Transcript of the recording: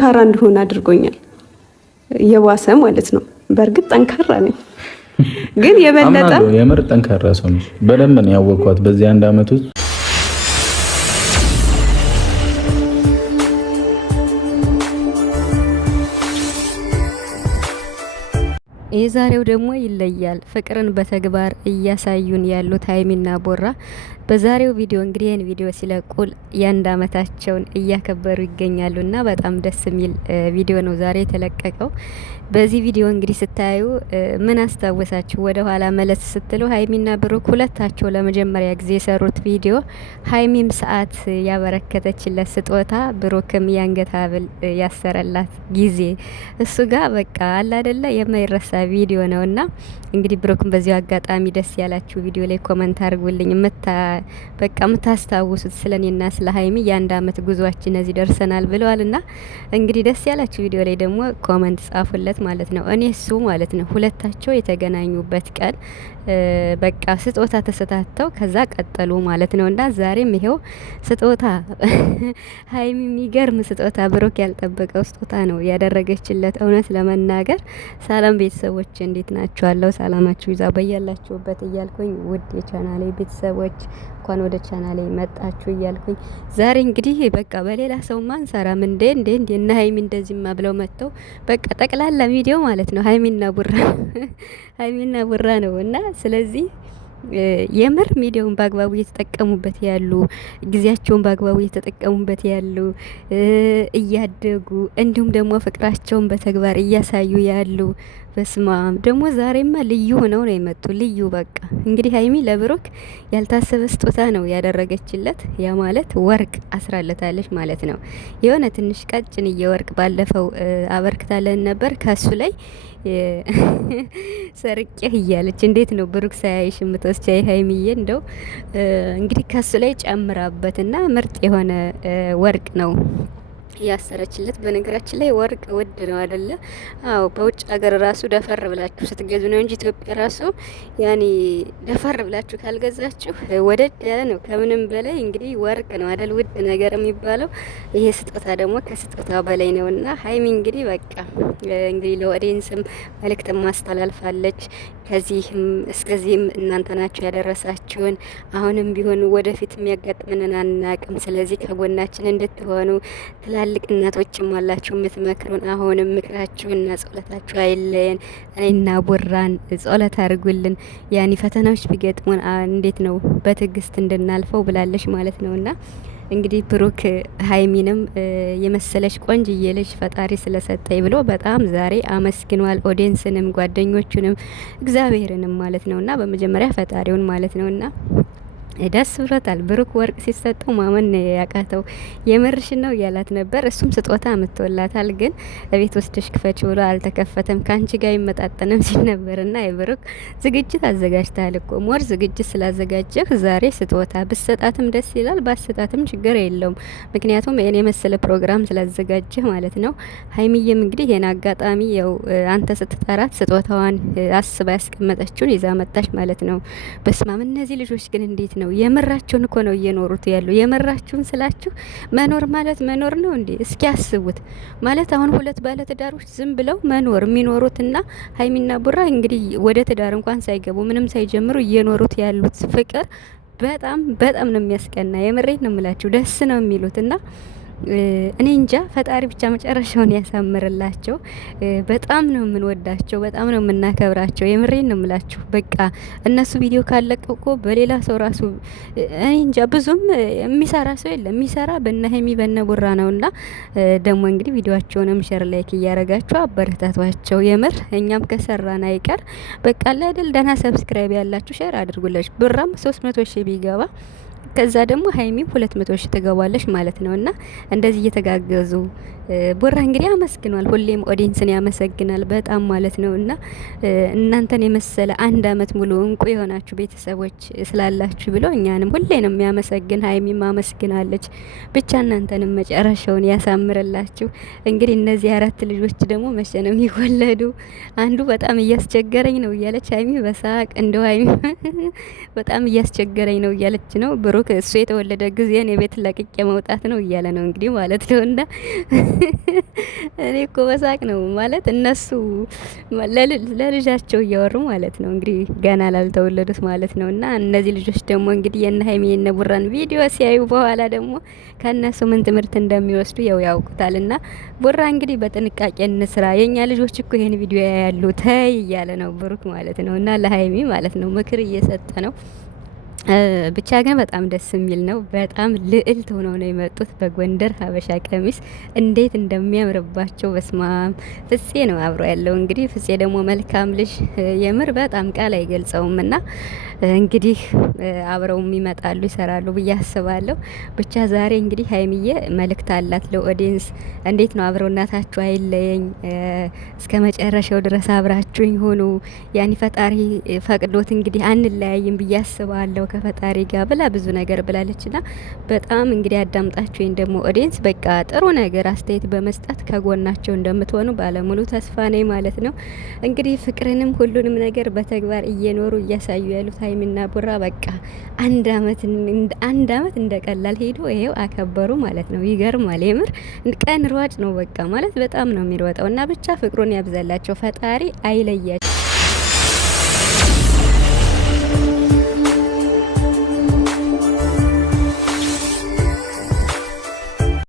ጠንካራ እንድሆን አድርጎኛል። የዋሰ ማለት ነው። በእርግጥ ጠንካራ ነኝ፣ ግን የበለጠ የምር ጠንካራ ሰው ነሽ። በደንብ ነው ያወቅኳት በዚህ አንድ አመት ውስጥ። የዛሬው ደግሞ ይለያል። ፍቅርን በተግባር እያሳዩን ያሉት ሀይሚና ቦራ በዛሬው ቪዲዮ እንግዲህ ይህን ቪዲዮ ሲለቁል የአንድ አመታቸውን እያከበሩ ይገኛሉና በጣም ደስ የሚል ቪዲዮ ነው ዛሬ የተለቀቀው። በዚህ ቪዲዮ እንግዲህ ስታዩ ምን አስታወሳችሁ? ወደ ኋላ መለስ ስትሉ ሀይሚና ብሩክ ሁለታቸው ለመጀመሪያ ጊዜ የሰሩት ቪዲዮ፣ ሀይሚም ሰዓት ያበረከተችለት ስጦታ፣ ብሩክም የአንገት ሀብል ያሰረላት ጊዜ እሱ ጋር በቃ አለ አይደለ የማይረሳ ቪዲዮ ነውና እንግዲህ ብሩክም በዚሁ አጋጣሚ ደስ ያላችሁ ቪዲዮ ላይ ኮመንት አድርጉልኝ። በቃ የምታስታውሱት ስለኔና ስለ ሀይሚ የአንድ አመት ጉዟችን እዚህ ደርሰናል ብለዋልና እንግዲህ ደስ ያላችሁ ቪዲዮ ላይ ደግሞ ኮመንት ጻፉለት ማለት ነው። እኔ እሱ ማለት ነው ሁለታቸው የተገናኙበት ቀን በቃ ስጦታ ተሰታተው ከዛ ቀጠሉ ማለት ነው። እና ዛሬም ይሄው ስጦታ ሀይሚ የሚገርም ስጦታ ብሩክ ያልጠበቀው ስጦታ ነው ያደረገችለት። እውነት ለመናገር ሰላም ቤተሰቦች እንዴት ናችኋለሁ? ሰላማችሁ ይዛ በያላችሁበት እያልኩኝ ውድ የቻናሌ ቤተሰቦች እንኳን ወደ ቻናሌ መጣችሁ እያልኩኝ ዛሬ እንግዲህ በቃ በሌላ ሰው ማንሰራም እንዴ እና ሀይሚ እንደዚህማ ብለው መጥተው በቃ ጠቅላላ ቪዲዮ ማለት ነው ሀይሚና ቡራ ነው እና ስለዚህ የምር ሚዲያውን በአግባቡ እየተጠቀሙበት ያሉ ጊዜያቸውን በአግባቡ እየተጠቀሙበት ያሉ እያደጉ እንዲሁም ደግሞ ፍቅራቸውን በተግባር እያሳዩ ያሉ በስማም ደግሞ ዛሬማ ልዩ ሆነው ነው የመጡ። ልዩ በቃ እንግዲህ ሀይሚ ለብሩክ ያልታሰበ ስጦታ ነው ያደረገችለት። ያ ማለት ወርቅ አስራለታለች ማለት ነው። የሆነ ትንሽ ቀጭንዬ ወርቅ ባለፈው አበርክታለን ነበር ከሱ ላይ ሰርቄህ እያለች እንዴት ነው ብሩክ ሳያይሽ የምትወስቻይ ሀይሚዬ? እንደው እንግዲህ ከሱ ላይ ጨምራበትና ምርጥ የሆነ ወርቅ ነው ያሰረችለት። በነገራችን ላይ ወርቅ ውድ ነው አይደለ? አዎ በውጭ ሀገር ራሱ ደፈር ብላችሁ ስትገዙ ነው እንጂ ኢትዮጵያ ራሱ ያኔ ደፈር ብላችሁ ካልገዛችሁ ወደድ ያለ ነው። ከምንም በላይ እንግዲህ ወርቅ ነው አይደል ውድ ነገር የሚባለው። ይሄ ስጦታ ደግሞ ከስጦታ በላይ ነውና ሀይሚ እንግዲህ በቃ እንግዲህ ለኦዲየንስም መልእክት ማስተላልፋለች። ከዚህም እስከዚህም እናንተ ናችሁ ያደረሳችሁን። አሁንም ቢሆን ወደፊት የሚያጋጥመንን አናቅም። ስለዚህ ከጎናችን እንድትሆኑ ትላልቅ እናቶችም አላችሁ የምትመክሩን። አሁንም ምክራችሁና ጸሎታችሁ አይለየን። እኔና ቡራን ጸሎት አድርጉልን። ያኒ ፈተናዎች ቢገጥሙን እንዴት ነው በትዕግስት እንድናልፈው ብላለች ማለት ነውና እንግዲህ ብሩክ ሀይሚንም የመሰለች ቆንጅዬ ልጅ ፈጣሪ ስለሰጠኝ ብሎ በጣም ዛሬ አመስግኗል። ኦዲየንስንም ጓደኞቹንም እግዚአብሔርንም ማለት ነውና በመጀመሪያ ፈጣሪውን ማለት ነውና ደስ ብሎታል። ብሩክ ወርቅ ሲሰጠው ማመን ያቃተው የምርሽ ነው እያላት ነበር። እሱም ስጦታ አምጥቶላታል። ግን እቤት ወስደሽ ክፈች ብሎ አልተከፈተም። ከአንቺ ጋር ይመጣጠንም ሲል ነበርና የብሩክ ዝግጅት አዘጋጅተሃል እኮ ሞር ዝግጅት ስላዘጋጀህ ዛሬ ስጦታ ብሰጣትም ደስ ይላል፣ ባሰጣትም ችግር የለውም። ምክንያቱም የኔ መሰለ ፕሮግራም ስላዘጋጀህ ማለት ነው። ሀይሚዬም እንግዲህ ይሄን አጋጣሚ ያው አንተ ስትጠራት ስጦታዋን አስባ ያስቀመጠችውን ይዛ መጣች ማለት ነው። በስማም እነዚህ ልጆች ግን እንዴት ነው የምራቸውን እኮ ነው እየኖሩት ያሉ። የምራቸውን ስላችሁ መኖር ማለት መኖር ነው እንዴ? እስኪ አስቡት። ማለት አሁን ሁለት ባለ ትዳሮች ዝም ብለው መኖር የሚኖሩትና ሀይሚና ቡራ እንግዲህ ወደ ትዳር እንኳን ሳይገቡ ምንም ሳይጀምሩ እየኖሩት ያሉት ፍቅር በጣም በጣም ነው የሚያስቀና። የምሬት ነው የምላችሁ። ደስ ነው የሚሉትና እኔ እንጃ ፈጣሪ ብቻ መጨረሻውን ያሳምርላቸው። በጣም ነው የምንወዳቸው፣ በጣም ነው የምናከብራቸው። የምሬን ነው የምላችሁ። በቃ እነሱ ቪዲዮ ካለቀቁ በሌላ ሰው ራሱ እኔ እንጃ ብዙም የሚሰራ ሰው የለም። የሚሰራ በነ ሀይሚ በነ ቡራ ነውና ደግሞ እንግዲህ ቪዲዮአቸውንም ሼር ላይክ እያረጋችሁ አበረታቷቸው። የምር እኛም ከሰራን አይቀር በቃ አይደል ደህና ሰብስክራይብ ያላችሁ ሼር አድርጉላችሁ። ቡራም 300,000 ቢገባ ከዛ ደግሞ ሀይሚ 200,000 ትገባለች ማለት ነውና እንደዚህ እየተጋገዙ ቡራ እንግዲህ አመስግኗል። ሁሌም ኦዲየንስን ያመሰግናል በጣም ማለት ነውና እናንተን የመሰለ አንድ አመት ሙሉ እንቁ የሆናችሁ ቤተሰቦች ስላላችሁ ብሎ እኛንም ሁሌ ነው የሚያመሰግን። ሀይሚም አመስግናለች። ብቻ እናንተንም መጨረሻውን ያሳምርላችሁ። እንግዲህ እነዚህ አራት ልጆች ደግሞ መቼ ነው የሚወለዱ? አንዱ በጣም እያስቸገረኝ ነው እያለች ሀይሚ በሳቅ እንደው ሀይሚ በጣም እያስቸገረኝ ነው እያለች ነው። ብሩክ እሱ የተወለደ ጊዜ የቤት ለቅቄ መውጣት ነው እያለ ነው እንግዲህ ማለት ነውና እኔ እኮ በሳቅ ነው ማለት እነሱ ለልጃቸው እያወሩ ማለት ነው እንግዲህ ገና ላልተወለዱት ማለት ነው። እና እነዚህ ልጆች ደግሞ እንግዲህ የነ ሀይሚ የነ ቡራን ቪዲዮ ሲያዩ በኋላ ደግሞ ከእነሱ ምን ትምህርት እንደሚወስዱ ያውቁታል። እና ቡራ እንግዲህ በጥንቃቄ እንስራ፣ የኛ ልጆች እኮ ይሄን ቪዲዮ ያያሉ ተይ እያለ ነው ብሩክ ማለት ነው። እና ለሀይሚ ማለት ነው ምክር እየሰጠ ነው። ብቻ ግን በጣም ደስ የሚል ነው። በጣም ልዕልት ሆነው ነው የመጡት በጎንደር ሀበሻ ቀሚስ እንዴት እንደሚያምርባቸው በስማም። ፍፄ ነው አብሮ ያለው እንግዲህ ፍፄ ደግሞ መልካም ልጅ የምር በጣም ቃል አይገልጸውም። እና እንግዲህ አብረውም ይመጣሉ ይሰራሉ ብዬ አስባለሁ። ብቻ ዛሬ እንግዲህ ሀይሚዬ መልእክት አላት ለኦዲየንስ። እንዴት ነው አብሮናታችሁ አይለየኝ፣ እስከ መጨረሻው ድረስ አብራችሁኝ ሆኑ፣ ያኒ ፈጣሪ ፈቅዶት እንግዲህ አንለያይም ብዬ አስባለሁ ከፈጣሪ ጋር ብላ ብዙ ነገር ብላለች። ና በጣም እንግዲህ አዳምጣችሁ ወይም ደግሞ ኦዲየንስ በቃ ጥሩ ነገር አስተያየት በመስጠት ከጎናቸው እንደምትሆኑ ባለሙሉ ተስፋ ነኝ ማለት ነው። እንግዲህ ፍቅርንም ሁሉንም ነገር በተግባር እየኖሩ እያሳዩ ያሉት ሀይሚና ቡራ በቃ አንድ አመት እንደቀላል ሄዶ ይሄው አከበሩ ማለት ነው። ይገርማል የምር ቀን ሯጭ ነው በቃ ማለት በጣም ነው የሚሮጠው። እና ብቻ ፍቅሩን ያብዛላቸው ፈጣሪ አይለያቸው።